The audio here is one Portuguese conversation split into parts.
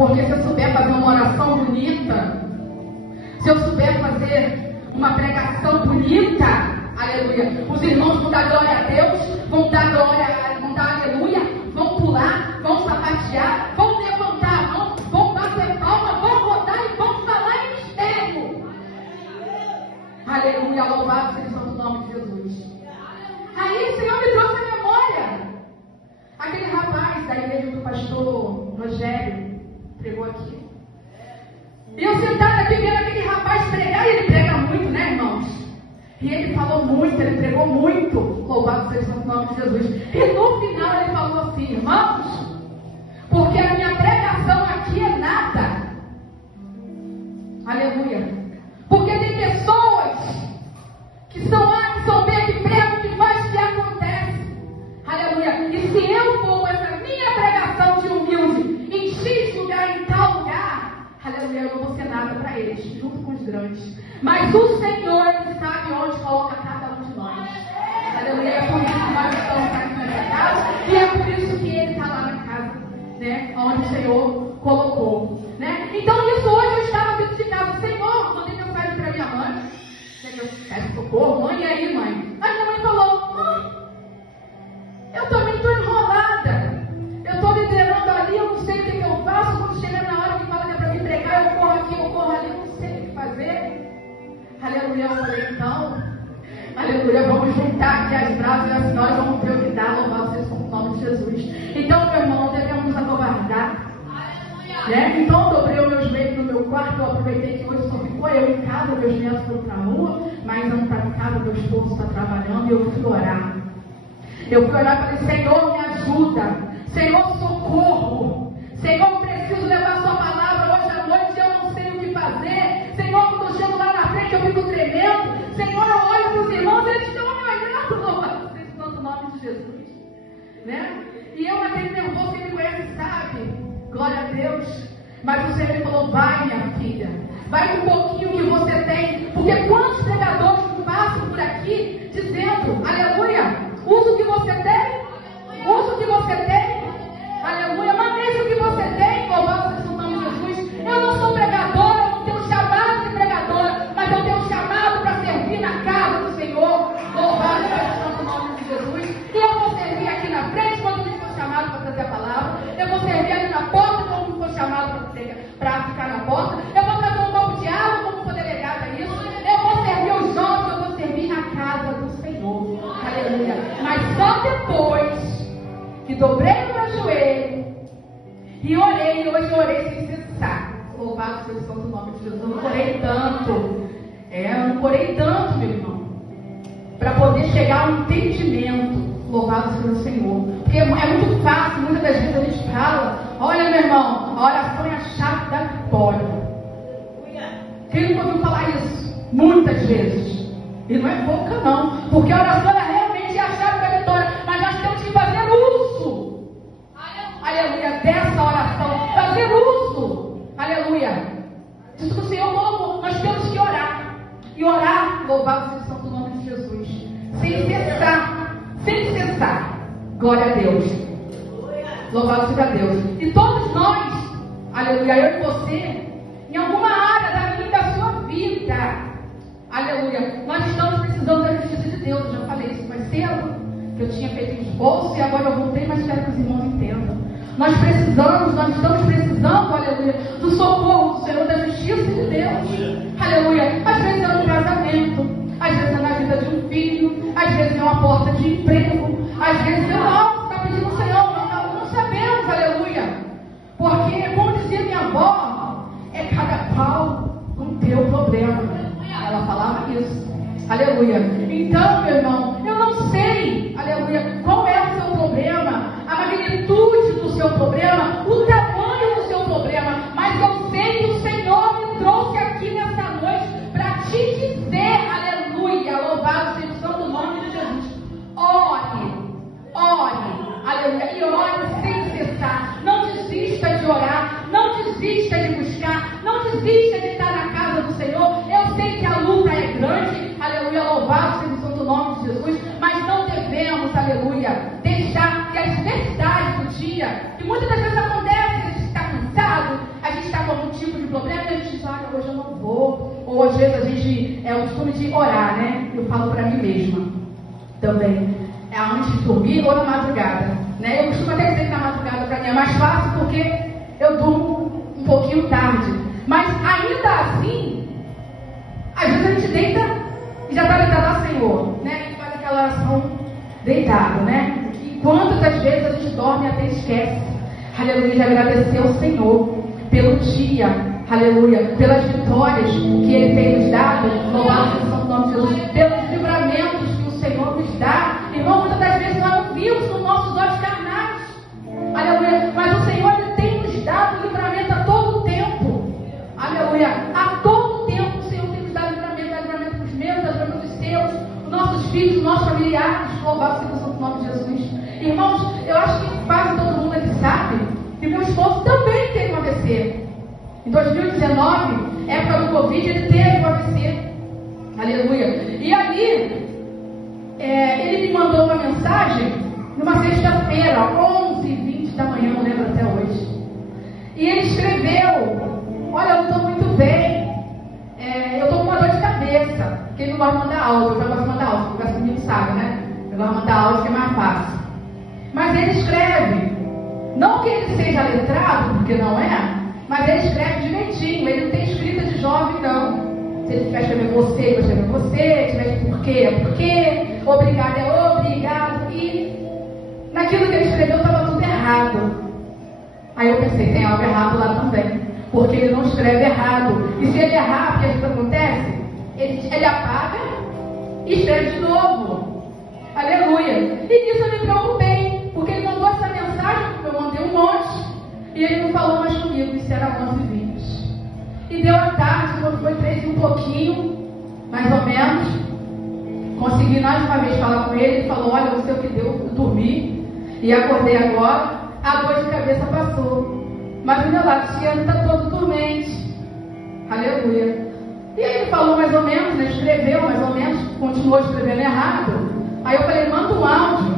Porque se eu souber fazer uma oração bonita, se eu souber fazer uma pregação bonita, aleluia, os irmãos vão dar glória a Deus, vão dar glória, vão dar aleluia, vão pular, vão sapatear, vão levantar a mão, vão bater palma, vão rodar e vão falar em mistério. Aleluia, louvado seja o nome de Jesus. Aí o Senhor me trouxe a memória. Aquele rapaz da igreja do pastor Rogério pregou aqui. E eu sentada aqui vendo aquele rapaz pregar, e ele prega muito, né, irmãos? E ele falou muito, ele pregou muito. Louvado seja o nome de Jesus. E no final ele falou assim: irmãos, porque a minha pregação aqui é nada. Aleluia. Porque tem pessoas que são A, que são B, que pregam, que faz, que acontece. Aleluia. E se eu for com essa minha pregação de humilde em X lugar, em tal lugar, aleluia, eu não vou ser nada para eles, junto com os grandes. Mas o Senhor, Ele sabe onde coloca cada um de nós. Aleluia. É por isso que nós estamos aqui nessa casa. E é por isso que Ele está lá na casa, né? Onde o Senhor colocou, né? Então isso hoje eu estava dentro de casa. Senhor, mandei mensagem para minha mãe. Eu peço socorro, mãe, e aí, mãe? Aí minha mãe falou: mãe, eu também estou enrolada. Eu estou liderando ali, eu não sei o que eu faço. Quando chega na hora que fala que é para me pregar, eu corro aqui, eu corro ali, eu não sei o que fazer. Aleluia, eu falei, então, aleluia, vamos juntar aqui as brasas e nós vamos ver o que dá, louvado seja o nome de Jesus. Então, meu irmão, não devemos acovardar, né? Então, eu dobrei os meus joelhos no meu quarto, eu aproveitei que hoje só ficou eu em casa, meus netos foram para a rua, mas não para casa, meu esposo está trabalhando, e eu fui orar. Eu fui orar e falei: Senhor, me ajuda, Senhor, socorro, Senhor, preciso levar sua palavra hoje à noite, eu não sei o que fazer. Senhor, quando eu chego lá na frente, eu fico tremendo. Senhor, eu olho para os irmãos, eles estão me olhando, louvado seja o santo nome de Jesus, né? E eu, naquele nervoso, quem me conhece sabe, glória a Deus. Mas o Senhor me falou: vai, minha filha, vai com um pouquinho que você tem, porque quantos pregadores passam por aqui dizendo, aleluia, usa o que você tem, usa o que você tem, aleluia, maneja o que você tem, louvado seja o nome de Jesus. Eu não sou pregadora, eu não tenho chamado de pregadora, mas eu tenho chamado para servir na casa do Senhor, louvado seja o nome de Jesus. E eu vou servir aqui na frente quando me for chamado para trazer a palavra, eu vou servir ali na porta quando me for chamado para ficar na porta, eu vou trazer um copo de água como for delegada a isso, eu vou servir os jovens, eu vou servir na casa do Senhor, aleluia. Mas só depois que dobrei o meu joelho e orei, hoje eu orei sem cessar, louvado seja o santo nome de Jesus. Eu não orei tanto, eu não orei tanto, meu irmão, para poder chegar a um entendimento, louvado seja o Senhor, porque é muito fácil, muitas das vezes a gente fala, olha, meu irmão, a oração é a chave da vitória. Quem nunca ouviu falar isso? Muitas vezes. E não é pouca não, porque a oração é realmente a chave da vitória, mas nós temos que fazer uso, aleluia, dessa oração, fazer uso, aleluia, disso que o Senhor colocou. Nós temos que orar, e orar, louvado seja o santo nome de Jesus, sem cessar, glória a Deus, louvado seja Deus. E todos nós, aleluia, eu e você, em alguma área da minha e da sua vida, aleluia, nós estamos precisando da justiça de Deus. Eu já falei isso mais cedo, que eu tinha feito esboço e agora eu voltei, mas quero que os irmãos entendam. Nós estamos precisando, aleluia, do socorro do Senhor, da justiça de Deus, aleluia. Às vezes é no casamento, às vezes é na vida de um filho, às vezes é uma porta de emprego, às vezes é algo que está pedindo o Senhor, não sabemos, aleluia. Porque, como dizia minha avó, é cada qual com o teu problema. Ela falava isso, aleluia. Então, meu irmão, eu não sei, aleluia, qual é o seu problema, a magnitude do seu problema, o tamanho do seu problema, mas eu sei que o Senhor me trouxe aqui nessa noite para te dizer, aleluia, louvado seja o santo nome de Jesus. Ore, aleluia, e ore sem cessar. Não desista de orar, não desista de buscar, não desista de estar na casa do Senhor. Eu sei que a luta é grande, aleluia, louvado seja o santo nome de Jesus, mas não devemos, aleluia, deixar que as adversidades do dia, que muitas das vezes acontece, a gente está cansado, problema e a gente diz, hoje eu não vou. Ou às vezes a gente é o costume de orar, né? Eu falo para mim mesma também. É antes de dormir ou na madrugada, né? Eu costumo até dizer que na madrugada para mim é mais fácil porque eu durmo um pouquinho tarde. Mas ainda assim, às vezes a gente deita e já está deitado, Senhor, né? E faz aquela oração deitado, né? E quantas das vezes a gente dorme e até esquece, aleluia, de agradecer ao Senhor pelo dia, aleluia, pelas vitórias que Ele tem nos dado, louvado seja o santo nome de Jesus, pelos livramentos que o Senhor nos dá. Irmão, muitas das vezes nós não vimos com nossos olhos carnais, aleluia, mas o Senhor Ele tem nos dado livramento a todo tempo, aleluia, a todo tempo o Senhor tem nos dado livramento dos meus, livramento dos seus, dos nossos filhos, dos nossos familiares, louvado seja o santo nome de Jesus. Irmãos, eu acho que quase todo mundo aqui sabe que meu esposo também teve um AVC. Em 2019, época do Covid, ele teve um AVC. Aleluia. E ali, ele me mandou uma mensagem numa sexta-feira, 11h20 da manhã, não lembro até hoje. E ele escreveu: olha, eu estou muito bem, eu estou com uma dor de cabeça. Porque ele não gosta de mandar áudio, eu já gosto de mandar áudio, porque assim comigo sabe, né? Eu gosto de mandar áudio que é mais fácil. Mas ele escreve, não que ele seja letrado, porque não é, mas ele escreve direitinho, ele não tem escrita de jovem, não. Se ele tiver escrever você, eu vou escrever você, se tiver porquê, é porquê, obrigado é obrigado, e naquilo que ele escreveu estava tudo errado. Aí eu pensei, tem algo errado lá também, porque ele não escreve errado, e se ele errar, o que isso acontece? Ele apaga e escreve de novo. Aleluia. E nisso eu me preocupei, porque ele mandou essa mensagem, eu mandei um monte, e ele não falou mais comigo, isso era 11h20. E deu a tarde, quando foi 3 e um pouquinho, mais ou menos, consegui mais uma vez falar com ele, ele falou, olha, não sei o que deu, eu dormi, e acordei agora, a dor de cabeça passou, mas o meu latiano está todo dormente. Aleluia. E aí ele falou mais ou menos, né, escreveu mais ou menos, continuou escrevendo errado. Aí eu falei, manda um áudio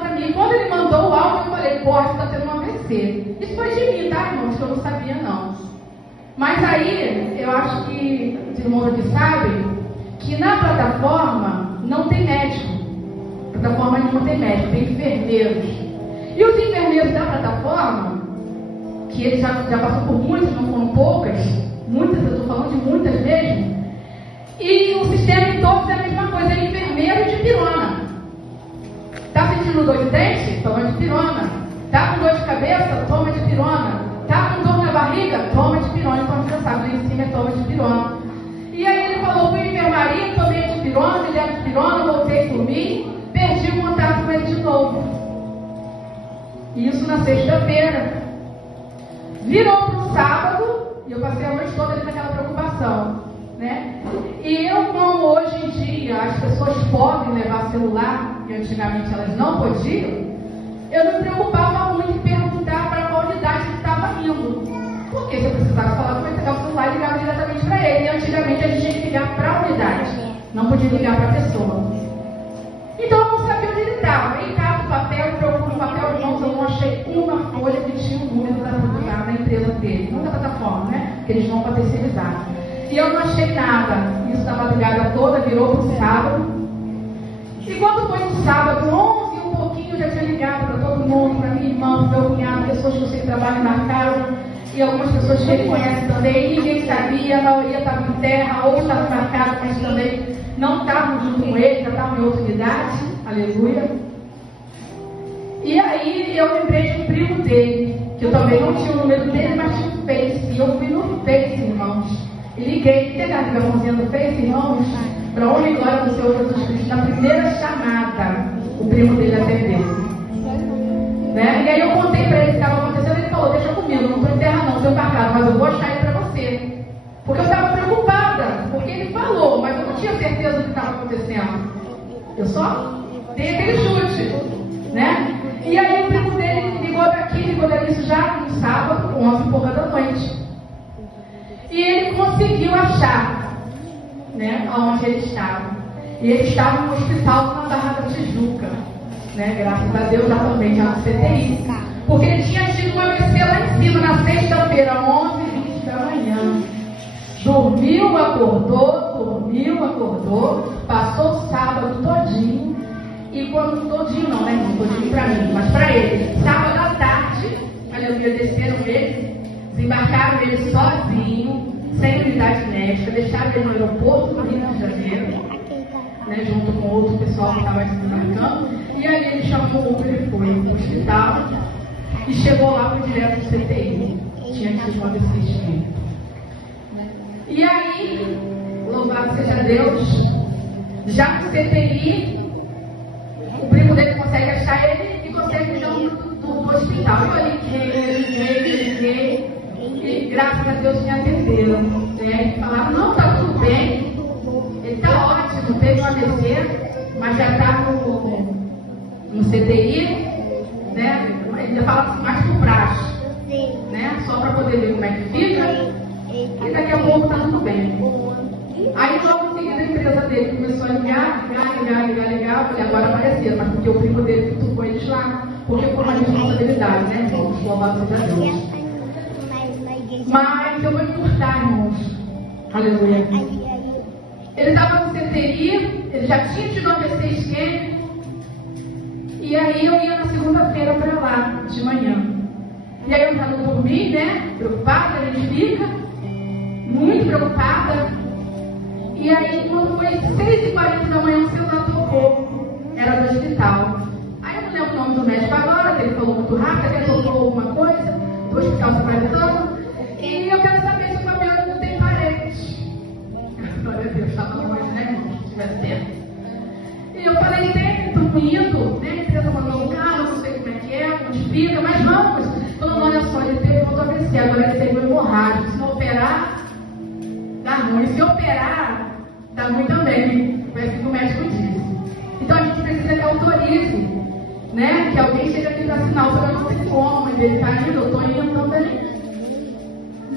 para mim. Quando ele mandou o áudio, eu falei, pode estar tendo um AVC. Isso foi de mim, tá, irmãos? Que eu não sabia, não. Mas aí, eu acho que os irmãos aqui sabem que na plataforma não tem médico. Na plataforma não tem médico, tem enfermeiros. E os enfermeiros da plataforma, que eles já passou por muitas, não foram poucas, muitas, eu estou falando de muitas mesmo, e o sistema em todos é a mesma coisa, é enfermeiro de pirona. Está sentindo dor de dente? Toma de pirona. Está com dor de cabeça? Toma de pirona. Está com dor na barriga? Toma de pirona. Então você sabe, lá em cima é toma de pirona. E aí ele falou, fui em enfermaria, tomei de pirona, me deram de pirona, voltei por mim, perdi o contato com ele de novo. Isso na sexta-feira. Virou para o sábado, e eu passei a noite toda ali naquela preocupação, né? E eu, como hoje em dia as pessoas podem levar celular, que antigamente elas não podiam, eu me preocupava muito em perguntar para qual unidade que estava indo. Porque se eu precisasse falar, eu ia pegar o celular e ligar diretamente para ele. E antigamente a gente tinha que ligar para a unidade, não podia ligar para a pessoa. Então eu não sabia onde ele estava. Em casa, o papel, eu procuro o papel, irmãos, eu não achei uma folha que tinha o número da empresa dele, não da plataforma, né? Que eles vão para terceirizar. E eu não achei nada. Isso da madrugada toda, virou para o sábado. E quando foi no sábado, 11 e um pouquinho, eu já tinha ligado para todo mundo, para minha irmã, para meu cunhado, pessoas que eu sei que trabalham na casa, e algumas pessoas que ele conhece também. Ninguém sabia, a maioria estava em terra, ou estava na casa, mas também não estavam junto com ele, já estavam em outra unidade. Aleluia. E aí eu lembrei de um primo dele, que eu também não tinha o número dele, mas tinha o Face. E eu fui no Face, irmãos. E liguei, tem a ligaçãozinha do Face, irmãos, para a honra e glória do Senhor Jesus Cristo. Na primeira chamada, o primo dele atendeu. Né? E aí eu contei para ele o que estava acontecendo. Ele falou, deixa comigo, não estou em terra não, estou embarcado, mas eu vou achar ele para você. Porque eu estava preocupada, porque ele falou, mas eu não tinha certeza do que estava acontecendo. Eu só dei aquele chute, né? E aí o primo dele ligou daqui, ligou dali, isso já no sábado, 11 e pouca da noite. E ele conseguiu achar, né, onde ele estava. E ele estava no hospital na Barra da Tijuca, né, graças a Deus, já também já no CTI. Porque ele tinha tido uma AVC lá em cima, na sexta-feira, 11 dormiu, acordou, passou o sábado todinho, e quando todinho não, né? Não todinho pra mim, mas pra ele, sábado à tarde, aleluia, desceram ele, desembarcaram ele sozinho, sem unidade médica, deixaram ele no aeroporto do Rio de Janeiro, né, junto com outro pessoal que estava desembarcando, e aí ele chamou o Uber e foi para o hospital, e chegou lá para direto do CTI, tinha que ser desse espírito. E aí, louvado seja Deus, já no CTI, o primo dele consegue achar ele e consegue ir do hospital. Eu liguei, e graças a Deus me atenderam. Né? E falaram, não, tá tudo bem, ele tá ótimo, teve um AVC, mas já tá no CTI, né? Ainda fala assim, mais por praxe, né? Só para poder ver como é que fica, e daqui a pouco tá tudo bem. Aí logo em seguida a empresa dele começou a ligar, eu falei, agora apareceram, mas porque o primo dele cutucou eles lá, porque foi uma responsabilidade, né, irmãos? Louvado seja Deus. Mas eu vou encurtar, irmãos. Aleluia. Ele estava no CTI, ele já tinha tido um AVC isquêmico, e aí eu ia na segunda-feira para lá, de manhã. E aí eu já não dormi, né, preocupada, a gente fica, muito preocupada. E aí, quando foi 6h40 da manhã, o celular tocou. Era do hospital. Aí eu não lembro o nome do médico agora, que ele falou muito rápido, ele tocou alguma coisa, do hospital supervisando. E eu quero saber se o Fabiano não tem parente. Glória a Deus, estava longe, né, irmão? Se tivesse tempo. E eu falei, tem, estou indo, né? A empresa mandou um carro, não sei como é que é, não explica, mas vamos. Falando, olha só, ele teve outro AVC, agora ele teve um hemorrágico. Se não operar, dá ruim. Se operar, dá ruim também. Foi assim que o médico disse. Então a gente precisa que autorize, né? Que alguém chegue aqui para assinar. Eu não sei como, mas ele está indo, eu estou indo também.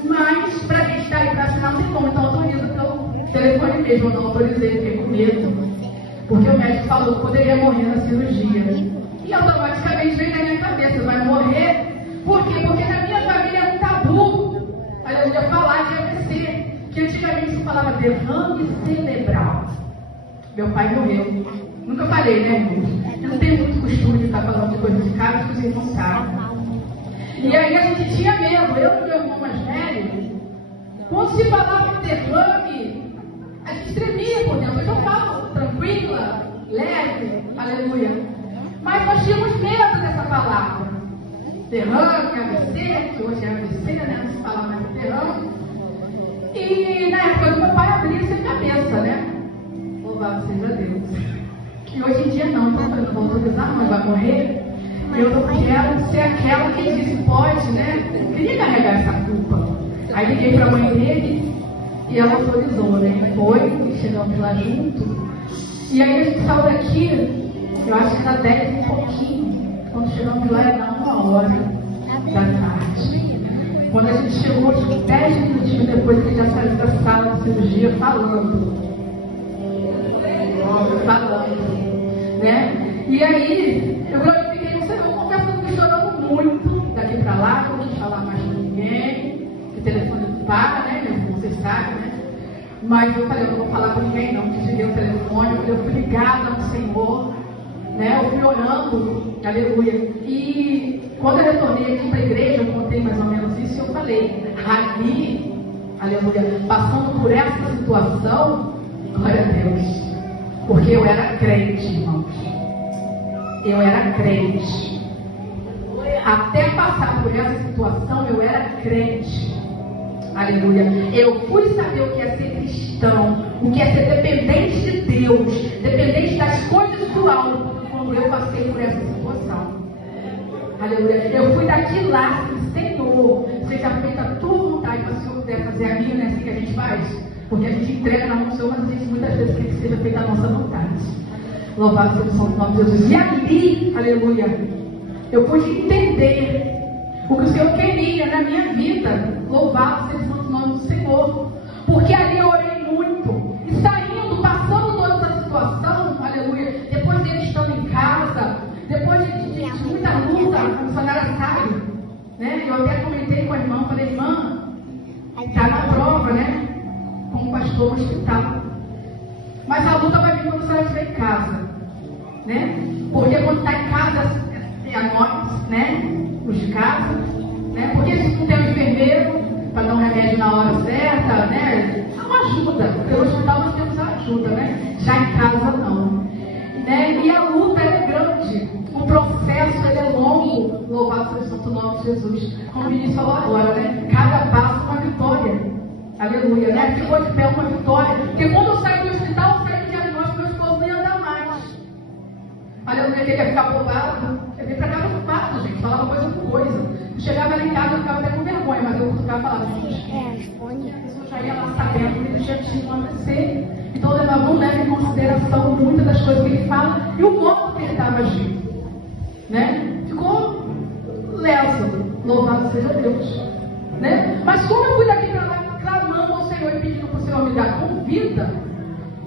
Mas para a gente estar aí para assinar, não tem como. Então autoriza pelo telefone mesmo. Eu não autorizei, fiquei com medo. Porque o médico falou que poderia morrer na cirurgia. E automaticamente vem na minha cabeça, vai morrer. Por quê? Porque na minha família é um tabu. Aleluia, falar de AVC. Que antigamente se falava derrame cerebral. Meu pai morreu. Nunca falei, né, irmãos? Eu não tenho muito costume de estar falando de coisas de casa que os irmãos sabem. E aí a gente tinha medo. Eu e meu irmão mais velho, quando se falava em derrame, a gente tremia por dentro. Eu falo tranquila, leve, aleluia. Mas nós tínhamos medo dessa palavra. Derrame, AVC, que hoje é AVC, né? Não se fala mais de derrame. E na época do meu pai abria-se a cabeça, né? Louvado seja Deus. E hoje em dia não, então eu não vou autorizar, mas vai morrer. Eu não quero ser aquela que disse pode, né? Eu não queria carregar essa culpa. Aí liguei para a mãe dele e ela autorizou, né? Foi, chegamos lá junto. E aí a gente saiu daqui, eu acho que era 10 e pouquinho. Quando chegamos lá era 1h da tarde. Quando a gente chegou, tipo, 10 minutinhos depois que já saiu da sala de cirurgia falando, né? E aí, eu glorifiquei no Senhor, conversando e chorando muito, daqui pra lá, não vou falar mais com ninguém, que o telefone para, né, meu irmão, vocês sabem, né? Mas eu falei, eu não vou falar com ninguém não, desliguei o telefone, eu fui ligada ao Senhor, né? Eu fui orando, aleluia. E quando eu retornei aqui para a igreja, eu contei mais ou menos isso, e eu falei, ali, aleluia, passando por essa situação, glória a Deus, porque eu era crente, irmãos. Eu era crente. Até passar por essa situação, eu era crente. Aleluia. Eu fui saber o que é ser cristão, o que é ser dependente de Deus, dependente das coisas do alto, quando eu passei por essa situação. Aleluia. Eu fui daqui lá, Senhor, seja feita a tua vontade, mas se o Senhor puder fazer a minha, não é assim que a gente faz? Porque a gente entrega na mão do Senhor, mas a gente muitas vezes quer que seja feita a nossa vontade. Louvado seja o santo nome de Jesus. E ali, aleluia, eu pude entender o que o Senhor queria na minha vida. Louvado seja o santo nome do Senhor. Porque ali eu orei muito. E saindo, passando toda essa situação, aleluia, depois dele estando em casa, depois de muita luta, a missionária sai, né? Eu até comentei com a irmã, falei, irmã, está na prova, né? Como o pastor pastor no hospital. Mas a luta vai vir quando você estiver em casa, né? Porque quando está em casa, é a nós, né? Os de casa, né? Porque se não tem um enfermeiro para dar um remédio na hora certa, né? É uma ajuda. Pelo hospital nós temos a ajuda, né? Já em casa não. Né? E a luta é grande. O processo ele é longo. Louvado seja o santo nome de Jesus. Como o ministro falou agora, né? Cada passo uma vitória. Aleluia, né? Ficou de pé uma vitória. Porque quando eu saio do hospital, eu saio do diagnóstico, meu esposo não ia andar mais. Aleluia, que ele ia ficar bobado. Eu vim pra casa ocupado, gente. Falava coisa por coisa. Eu chegava lá em casa, eu ficava até com vergonha, mas eu ficava falando, gente, eu já ia lá sabendo que ele já tinha um AVC. Então eu não leva em consideração muitas das coisas que ele fala e o modo que ele estava agindo. Né? Ficou leso. Louvado seja Deus. Né? Mas como eu fui daqui para lá clamando ao Senhor e pedindo para o Senhor me dar com vida,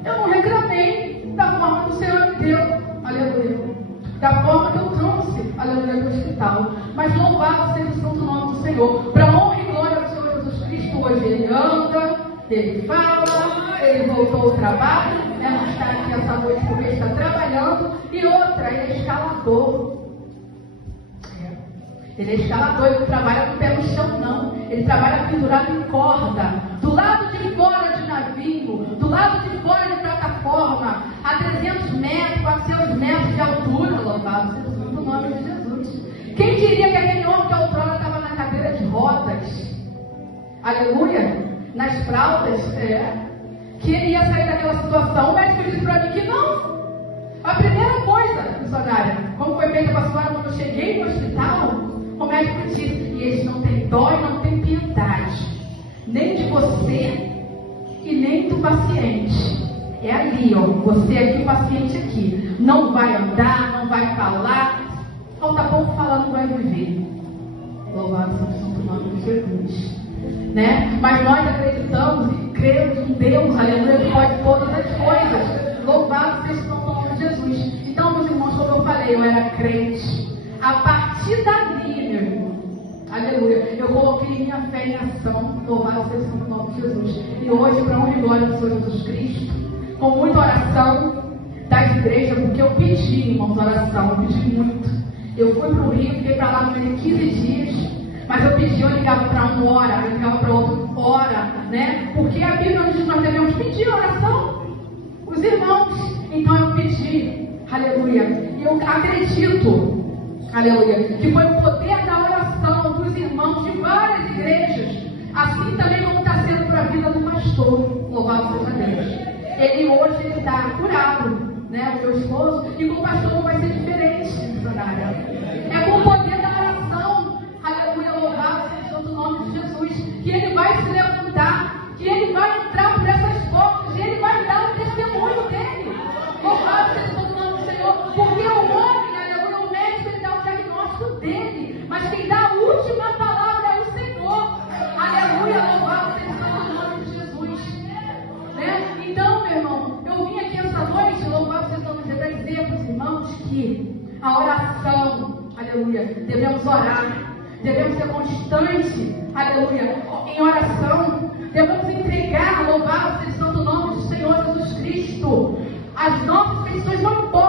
eu não reclamei da forma que o Senhor me deu. Aleluia. Da forma que eu trouxe, aleluia, do hospital. Mas louvado seja o santo nome do Senhor. Para honra e glória do Senhor Jesus Cristo, hoje ele anda, ele fala, ele voltou ao trabalho, né? Não está aqui essa noite porque ele está trabalhando. E outra, ele é escalador. Ele é escalador, ele não trabalha com o pé no chão, não. Ele trabalha pendurado em corda. Do lado de fora de navio, do lado de fora de plataforma, a 300 metros, 400 metros de altura, louvado seja o nome de Jesus. Quem diria que aquele homem que outrora estava na cadeira de rodas, aleluia, nas fraldas, que ele ia sair daquela situação? O médico disse para mim que não. A primeira coisa, missionária, como foi feita para a senhora quando eu cheguei no hospital, o médico disse, e eles não têm dó e não têm piedade, nem de você e nem do paciente. É ali, ó, você aqui, o paciente aqui. Não vai andar, não vai falar, falta pouco falar, não vai viver. Louvado seja o santo nome de Jesus. Né? Mas nós acreditamos e cremos em Deus, aleluia, que pode todas as coisas. Louvado seja o santo nome de Jesus. Então, meus irmãos, como eu falei, eu era crente. A partir dali, meu irmão, aleluia, eu coloquei minha fé em ação. Louvado seja o santo nome de Jesus. E hoje, para honra e glória do Senhor Jesus Cristo, com muita oração das igrejas, porque eu pedi, irmãos, oração, eu pedi muito. Eu fui para o Rio, fiquei para lá por 15 dias, mas eu pedi, eu ligava para um hora, eu ligava para outro hora, né? Porque a Bíblia diz que nós devemos pedir oração, os irmãos. Então eu pedi, aleluia, e eu acredito, aleluia, que foi o poder da oração dos irmãos de várias igrejas, assim também como está sendo para a vida do pastor. Louvado seja Deus. Ele hoje está curado, né, o meu esposo, e com o pastor não vai ser diferente, missionária. É com o poder da oração, aleluia, louvado seja o santo nome de Jesus, que ele vai se levantar, que ele vai entrar por essas portas, e ele vai dar o testemunho dele. Louvado seja o santo nome do Senhor, porque o homem, aleluia, o médico, ele dá o diagnóstico dele, mas quem dá a última palavra é o Senhor. Aleluia, louvado seja o santo nome de Jesus. Né? Então, meu irmão, eu vim aqui essa noite, louvado seja o nome de Jesus, para dizer para os irmãos que a oração, aleluia, devemos orar, devemos ser constantes, aleluia, em oração, devemos entregar, louvado seja o santo nome do Senhor Jesus Cristo. As nossas petições não podem